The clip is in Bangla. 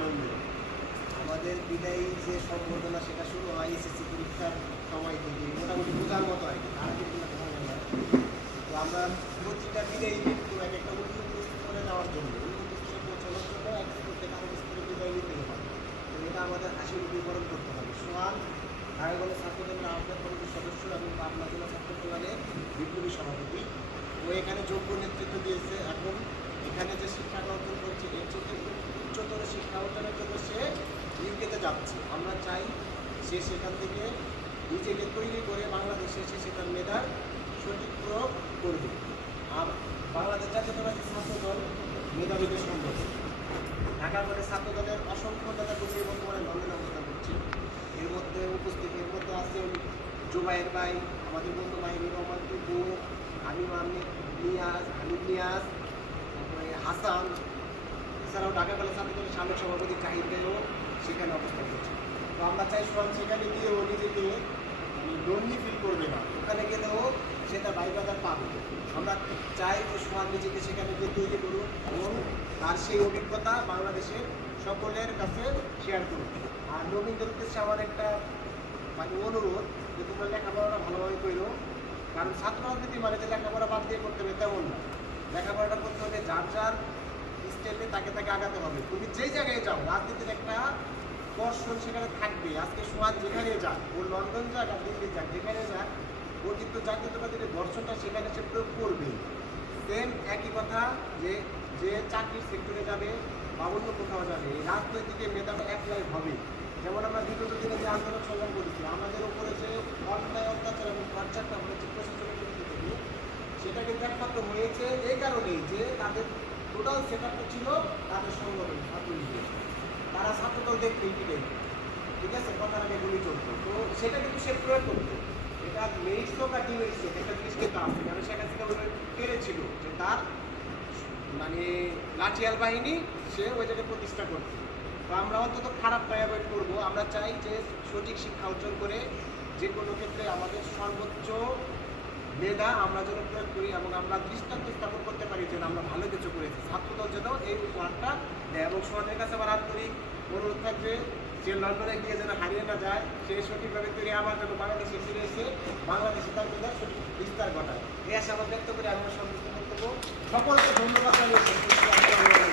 আনন্দের। আমাদের বিদায়ী যে সম্বর্ধনা সেটা শুরু হয় এসএসসি পরীক্ষার সময় থেকে, মোটামুটি বোঝার মতো আর কি, তারা কিন্তু ভালো না। তো আমরা প্রতিটা বিদায়ী কিন্তু এক একটা উন্নত করে নেওয়ার জন্য, উন্নত স্তরে পৌঁছানোর জন্য এক করতে কারো স্তরে বিদায় নিতে হবে। তো এটা আমাদের হাসির বিবরণ করতে হবে। সোহান ঢাকাগঞ্জ ছাত্রদের আহ্বায়ক কমিটির সদস্য এবং পাবনা জেলা ছাত্র কল্যাণের বিপ্লবী সভাপতি। ও এখানে যোগ্য নেতৃত্ব দিয়েছে। এখন এখানে যে শিক্ষা অর্জন করছে এর চেয়ে উচ্চতর শিক্ষা অর্জনের জন্য সে ইউকেতে যাচ্ছে। আমরা চাই সে সেখান থেকে নিজেকে তৈরি করে বাংলাদেশে এসে সেখানে মেধার সঠিক প্রয়োগ করবে। আর বাংলাদেশ জাতীয়তাবাদী ছাত্র দল মেধাবীদের সংগঠন, ঢাকা কলেজ ছাত্র দলের অসংখ্য নেতাকর্মী বর্তমানে লন্ডনে অবস্থান করছে। এর মধ্যে আছে জুবাইর ভাই, আমাদের বন্ধু মাহিনুর রহমান টুকু, হামিদ নিয়াজ, তারপরে হাসান, এছাড়াও ঢাকা কলেজ ছাত্র দলের সাবেক সভাপতি জাহিদ ভাইও সেখানে অবস্থান করছে। তো আমরা চাই সোহান সেখানে গিয়েও নিজেকে লোনলি ফিল করবে না, ওখানে গেলেও সেটা বাইবাদার পাবে। আমরা চাই যে সোহান নিজেকে সেখানে গিয়ে তৈরি করুন এবং তার সেই অভিজ্ঞতা বাংলাদেশের সকলের কাছে শেয়ার করুন। আর নবীনদের উদ্দেশ্যে আমার একটা অনুরোধ যে তোমরা লেখাপড়াটা ভালোভাবে করো, কারণ ছাত্র রাজনীতি মানে যে লেখাপড়া বাদ দিয়ে করতে হবে তেমন না। লেখাপড়াটা করতে হলে যার যার স্টেপে তাকে আগাতে হবে। তুমি যেই জায়গায় যাও রাজনীতির একটা দর্শন সেখানে থাকবে। আজকে সোহান যেখানে যাক, ও লন্ডন যাক আর দিল্লি যাক, যেখানে যাক, ও কিন্তু জাতীয়তাবাদীর দর্শনটা সেখানে সে প্রয়োগ করবে। সেম একই কথা যে যে চাকরির সেক্টরে যাবে বা অন্য কোথাও যাবে, এই রাজনৈতিক মেধাটা অ্যাপ্লাই হবে। যেমন আমরা বিগত দিনে যে আন্দোলন সংগ্রাম করেছি, আমাদের উপরে যে অন্যায় অত্যাচার এবং খরচাটা হয়েছে প্রশাসনের বিরুদ্ধে থেকে, সেটা কিন্তু একমাত্র হয়েছে এই কারণেই যে তাদের টোটাল সেট আপটা ছিল তাদের সংগঠন ছাত্রলীগের। তারা ছাত্রদল দেখলেই কিনেই, ঠিক আছে, কথার আগে গুলি চলতো। তো সেটা কিন্তু সে প্রয়োগ করতো। এটা মেরিটস হোক আর ডিমেরিটস হোক, একটা জিনিস কিন্তু আছে, কারণ সেখানে পেরেছিল যে তার মানে লাঠিয়াল বাহিনী সে ওই জায়গায় প্রতিষ্ঠা করতো। তো আমরা অন্তত খারাপটা অ্যাভয়েড করবো। আমরা চাই যে সঠিক শিক্ষা অর্জন করে যে কোনো ক্ষেত্রে আমাদের সর্বোচ্চ মেধা আমরা যেন প্রয়োগ করি এবং আমরা দৃষ্টান্ত স্থাপন করতে পারি যেন আমরা ভালো কিছু করেছি। ছাত্রদল যেন এই উপহারটা দেয়। এবং সোহানের কাছে আমার আন্তরিক অনুরোধ থাকবে যে লন্ডনে গিয়ে যেন হারিয়ে না যায়, সে সঠিকভাবে তৈরি আবার যেন বাংলাদেশে ফিরে এসে বাংলাদেশে তার মেধার সঠিক বিস্তার ঘটায়। এই আশা আমরা ব্যক্ত করে আমরা সন্তুষ্ট করতে সকলকে ধন্যবাদ জানিয়ে